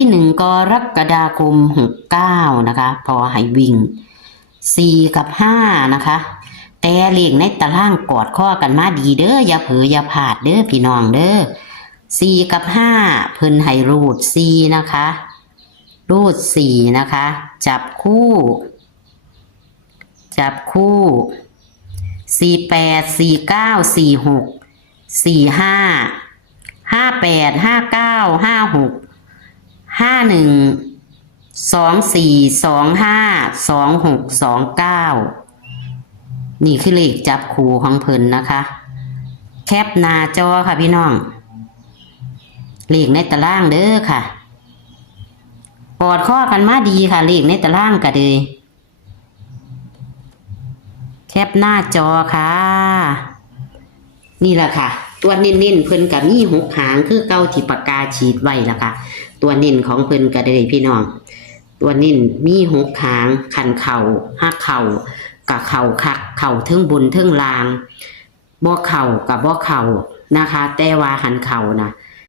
ที่1 กรกฎาคม 69นะคะพอให้วิ่ง4 กับ 5นะคะแต่เลขในตารางกอดข้อกันมาดีเด้ออย่าเผลออย่าพลาดเด้อพี่น้องเด้อ4 กับ 5เพิ่นให้รูด4นะคะรูด4นะคะจับคู่48 49 46 45 58 59 56 51 24 25 26 29นี่คือเลขจับคู่ของเพิ่นนะคะแคปหน้าจอค่ะพี่น้องเลขในตารางเด้อค่ะกอดข้อกันมาดีค่ะเลขในตารางก็เลยแคปหน้าจอค่ะนี่แหละค่ะตัวเน้นๆเพิ่นกับมี6 หางคือเก้าที่ปากกาฉีดไว้ล่ะค่ะตัวเน้นของเพิ่นก็เลยพี่น้องตัวเน้นมี6 หางคันเข่าหักเข่ากับเข่าคักเข่าเทิงบนเทิงล่างบ่เข่ากับบ่เข่านะคะแต่ว่าหันเข่านะ